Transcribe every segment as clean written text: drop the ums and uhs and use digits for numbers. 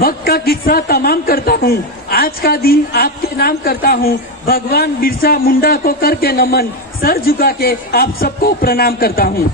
वक्त का किस्सा तमाम करता हूँ, आज का दिन आपके नाम करता हूँ। भगवान बिरसा मुंडा को करके नमन, सर झुका के आप सबको प्रणाम करता हूँ।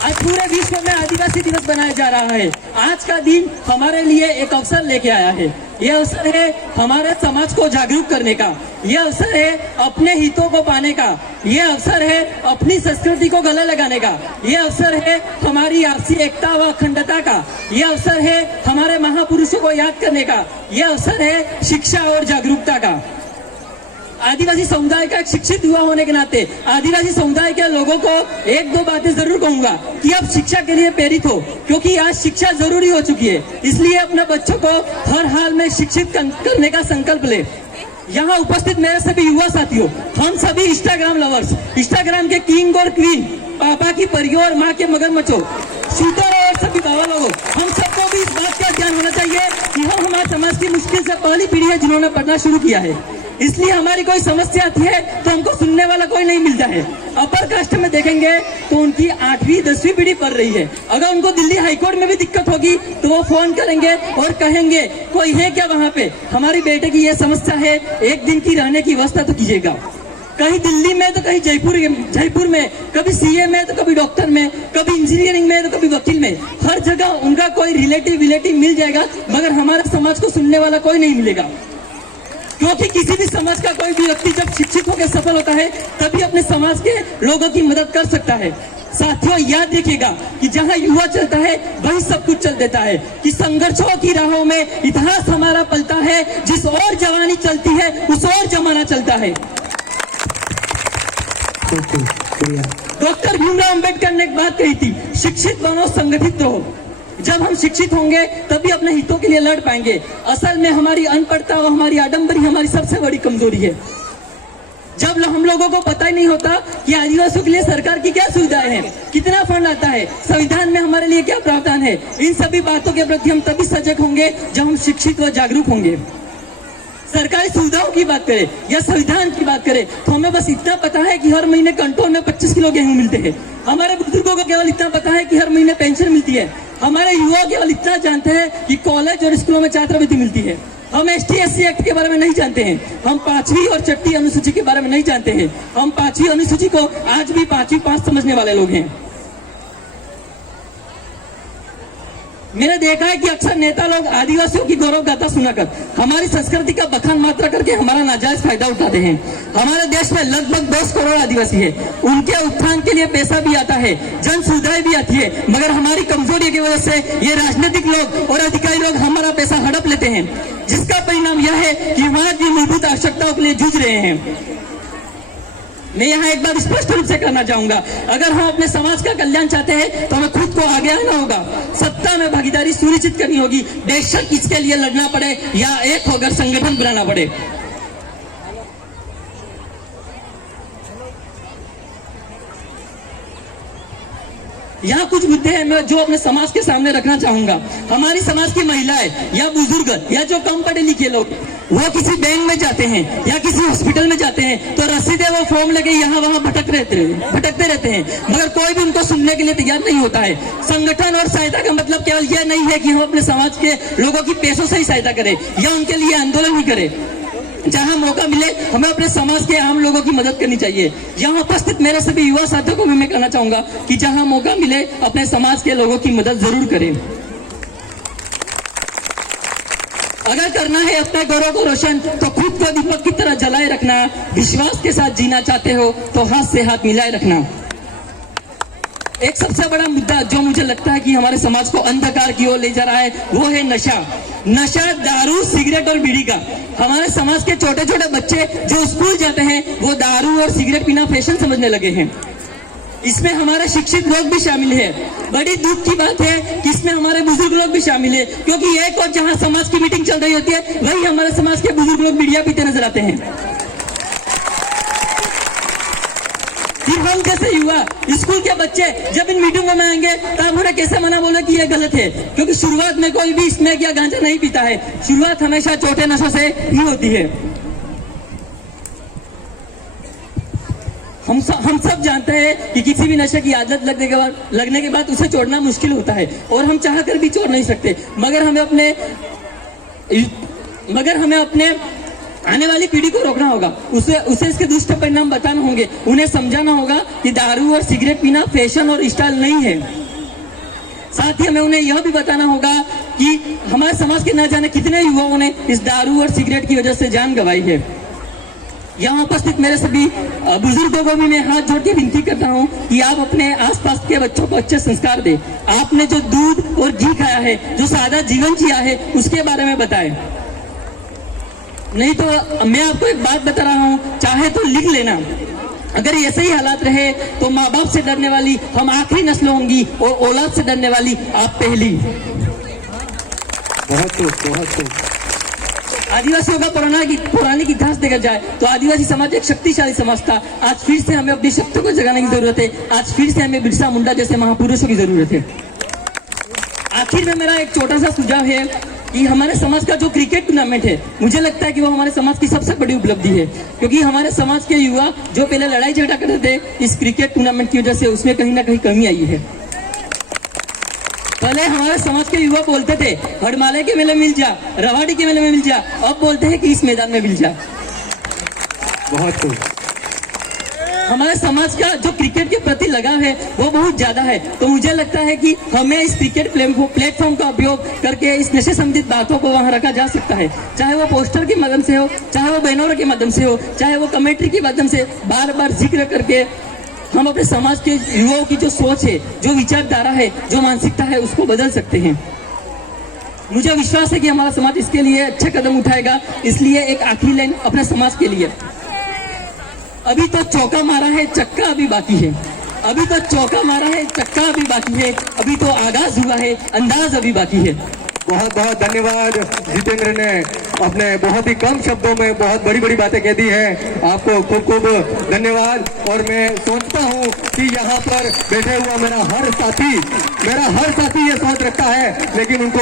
आज पूरे विश्व में आदिवासी दिवस मनाया जा रहा है। आज का दिन हमारे लिए एक अवसर लेके आया है। यह अवसर है हमारे समाज को जागरूक करने का, यह अवसर है अपने हितों को पाने का, यह अवसर है अपनी संस्कृति को गले लगाने का, यह अवसर है हमारी आपसी एकता व अखंडता का, यह अवसर है हमारे महापुरुषों को याद करने का, यह अवसर है शिक्षा और जागरूकता का। आदिवासी समुदाय का एक शिक्षित युवा होने के नाते आदिवासी समुदाय के लोगों को एक दो बातें जरूर कहूंगा कि आप शिक्षा के लिए प्रेरित हो, क्योंकि आज शिक्षा जरूरी हो चुकी है। इसलिए अपने बच्चों को हर हाल में शिक्षित करने का संकल्प ले। यहाँ उपस्थित मेरे सभी युवा साथियों, हम सभी इंस्टाग्राम लवर्स, इंस्टाग्राम के किंग और क्वीन, पापा की परियों और माँ के मगरमच्छों, शूटर और सभी बाबा लोगों, हम सबको भी इस बात का ध्यान होना चाहिए कि हम हमारे समाज की मुश्किल से पहली पीढ़ी है जिन्होंने पढ़ना शुरू किया है। इसलिए हमारी कोई समस्या आती है तो हमको सुनने वाला कोई नहीं मिलता है। अपर कास्ट में देखेंगे तो उनकी 8वीं 10वीं पीढ़ी पढ़ रही है। अगर उनको दिल्ली हाईकोर्ट में भी दिक्कत होगी तो वो फोन करेंगे और कहेंगे कोई है क्या वहाँ पे, हमारी बेटे की ये समस्या है, एक दिन की रहने की व्यवस्था तो कीजिएगा। कहीं दिल्ली में तो कहीं जयपुर में, कभी सीए में तो कभी डॉक्टर में, कभी इंजीनियरिंग में तो कभी वकील में, हर जगह उनका कोई रिलेटिव मिल जाएगा, मगर हमारे समाज को सुनने वाला कोई नहीं मिलेगा। क्योंकि किसी भी समाज का कोई भी व्यक्ति जब शिक्षित होकर सफल होता है तभी अपने समाज के लोगों की मदद कर सकता है। साथियों, याद रखिएगा कि जहां युवा चलता है वही सब कुछ चल देता है, कि संघर्षों की राहों में इतिहास हमारा पलता है, जिस और जवानी चलती है उस और जमाना चलता है। डॉक्टर भीमराव अंबेडकर ने एक बात कही थी, शिक्षित बनो, संगठित रहो। जब हम शिक्षित होंगे तभी अपने हितों के लिए लड़ पाएंगे। असल में हमारी अनपढ़ता और हमारी आडंबरी हमारी सबसे बड़ी कमजोरी है। जब हम लोगों को पता ही नहीं होता कि आदिवासियों के लिए सरकार की क्या सुविधाएं हैं, कितना फंड आता है, संविधान में हमारे लिए क्या प्रावधान है, इन सभी बातों के प्रति हम तभी सजग होंगे जब हम शिक्षित व जागरूक होंगे। सरकारी सुविधाओं की बात करें या संविधान की बात करें तो हमें बस इतना पता है कि हर महीने कंट्रोल में 25 किलो गेहूं मिलते हैं। हमारे बुजुर्गों को केवल इतना पता है कि हर महीने पेंशन मिलती है। हमारे युवा केवल इतना जानते हैं कि कॉलेज और स्कूलों में छात्रवृत्ति मिलती है। हम ST/SC एक्ट के बारे में नहीं जानते हैं। हम 5वीं और 6ठी अनुसूची के बारे में नहीं जानते हैं। हम 5वीं अनुसूची को आज भी 5वीं 5 समझने वाले लोग हैं। मैंने देखा है कि अक्सर नेता लोग आदिवासियों की गौरव गाथा सुनाकर हमारी संस्कृति का बखान मात्रा करके हमारा नाजायज फायदा उठाते हैं। हमारे देश में लगभग 10 करोड़ आदिवासी है। उनके उत्थान के लिए पैसा भी आता है, जन सुविधाएं भी आती है, मगर हमारी कमजोरी की वजह से ये राजनीतिक लोग और अधिकारी लोग हमारा पैसा हड़प लेते हैं, जिसका परिणाम यह है कि वहां की मूलभूत आवश्यकताओं के लिए जूझ रहे हैं। मैं यहाँ एक बार स्पष्ट रूप से कहना चाहूंगा, अगर हम अपने समाज का कल्याण चाहते हैं तो हमें खुद को आगे आना होगा, सत्ता में भागीदारी सुनिश्चित करनी होगी, बेशक इसके लिए लड़ना पड़े या एक होकर संगठन बनाना पड़े। यहाँ कुछ मुद्दे हैं मैं जो अपने समाज के सामने रखना चाहूंगा। हमारी समाज की महिलाएं या बुजुर्ग या जो कम पढ़े लिखे लोग, वो किसी बैंक में जाते हैं या किसी हॉस्पिटल में जाते हैं तो रसीदे वो फॉर्म लेके यहाँ वहाँ भटकते रहते हैं, मगर कोई भी उनको सुनने के लिए तैयार नहीं होता है। संगठन और सहायता का मतलब केवल यह नहीं है कि हम अपने समाज के लोगों की पैसों से ही सहायता करें या उनके लिए आंदोलन ही करें। जहां मौका मिले हमें अपने समाज के आम लोगों की मदद करनी चाहिए। यहाँ उपस्थित मेरे सभी युवा साथियों को भी मैं कहना चाहूंगा कि जहां मौका मिले अपने समाज के लोगों की मदद जरूर करें। अगर करना है अपने गौरव को रोशन तो खुद को दीपक की तरह जलाए रखना। विश्वास के साथ जीना चाहते हो तो हाथ से हाथ मिलाए रखना। एक सबसे बड़ा मुद्दा जो मुझे लगता है कि हमारे समाज को अंधकार की ओर ले जा रहा है वो है नशा, दारू, सिगरेट और बीड़ी का। हमारे समाज के छोटे छोटे बच्चे जो स्कूल जाते हैं वो दारू और सिगरेट पीना फैशन समझने लगे हैं। इसमें हमारे शिक्षित लोग भी शामिल है। बड़ी दुख की बात है कि इसमें हमारे बुजुर्ग लोग भी शामिल है, क्योंकि एक और जहां समाज की मीटिंग चल रही होती है वही हमारे समाज के बुजुर्ग लोग बीड़िया पीते नजर आते हैं। हम जैसे युवा स्कूल के बच्चे जब इन मीटिंगों में आएंगे तो आप उन्हें कैसे मना बोले कि ये गलत है, क्योंकि शुरुआत में कोई भी स्मैक या गांजा नहीं पीता है। शुरुआत हमेशा छोटे नशों से ही होती है। हम सब जानते हैं कि किसी भी नशे की आदत लगने के बाद उसे छोड़ना मुश्किल होता है और हम चाह कर भी छोड़ नहीं सकते, मगर हमें अपने आने वाली पीढ़ी को रोकना होगा, उसे इसके दुष्परिणाम बताना होंगे, उन्हें समझाना होगा कि दारू और सिगरेट पीना फैशन और स्टाइल नहीं है। साथ ही हमें उन्हें यह भी बताना होगा कि हमारे समाज के न जाने कितने युवाओं ने इस दारू और सिगरेट की वजह से जान गंवाई है। यहाँ उपस्थित मेरे सभी बुजुर्गों को भी मैं हाथ जोड़ के विनती करता हूँ कि आप अपने आसपास के बच्चों को अच्छे संस्कार दें। आपने जो दूध और घी खाया है, जो सादा जीवन जिया है, उसके बारे में बताएं। नहीं तो मैं आपको एक बात बता रहा हूँ, चाहे तो लिख लेना, अगर ऐसे ही हालात रहे तो माँ बाप से डरने वाली हम आखिरी नस्ल होंगी और औलाद से डरने वाली आप पहली। बहुत आदिवासियों का पौराणिक इतिहास देखा जाए तो आदिवासी समाज एक शक्तिशाली समाज था। आज फिर से हमें अपनी शक्ति को जगाने की जरूरत है। आज फिर से हमें बिरसा मुंडा जैसे महापुरुषों की जरूरत है। आखिर में मेरा एक छोटा सा सुझाव है कि हमारे समाज का जो क्रिकेट टूर्नामेंट है, मुझे लगता है कि वो हमारे समाज की सबसे बड़ी उपलब्धि है, क्योंकि हमारे समाज के युवा जो पहले लड़ाई झगड़ा करते थे, इस क्रिकेट टूर्नामेंट की वजह से उसमें कहीं ना कहीं कमी आई है। पहले हमारे समाज के युवा बोलते थे हड़माले के मेले मिल जा, रवाड़ी के मेले में मिल जा, अब बोलते हैं कि इस मैदान में मिल जा। बहुत हमारे समाज का जो क्रिकेट के प्रति लगाव है वो बहुत ज्यादा है, तो मुझे लगता है कि हमें इस क्रिकेट प्लेटफॉर्म का उपयोग करके इस नशे संबंधित बातों को वहां रखा जा सकता है, चाहे वो पोस्टर के माध्यम से हो, चाहे वो बैनरों के माध्यम से हो, चाहे वो कमेंट्री के माध्यम से बार बार जिक्र करके हम अपने समाज के युवाओं की जो सोच है, जो विचारधारा है, जो मानसिकता है, उसको बदल सकते हैं। मुझे विश्वास है कि हमारा समाज इसके लिए अच्छे कदम उठाएगा। इसलिए एक आखिरी लाइन अपने समाज के लिए, अभी तो चौका मारा है, चक्का अभी बाकी है। अभी तो चौका मारा है, चक्का अभी बाकी है। अभी तो आगाज हुआ है, अंदाज अभी बाकी है। बहुत धन्यवाद जितेंद्र ने अपने बहुत ही कम शब्दों में बहुत बड़ी बड़ी बातें कह दी हैं। आपको खूब धन्यवाद। और मैं सोचता हूँ कि यहाँ पर बैठे हुआ मेरा हर साथी ये सोच रखता है, लेकिन उनको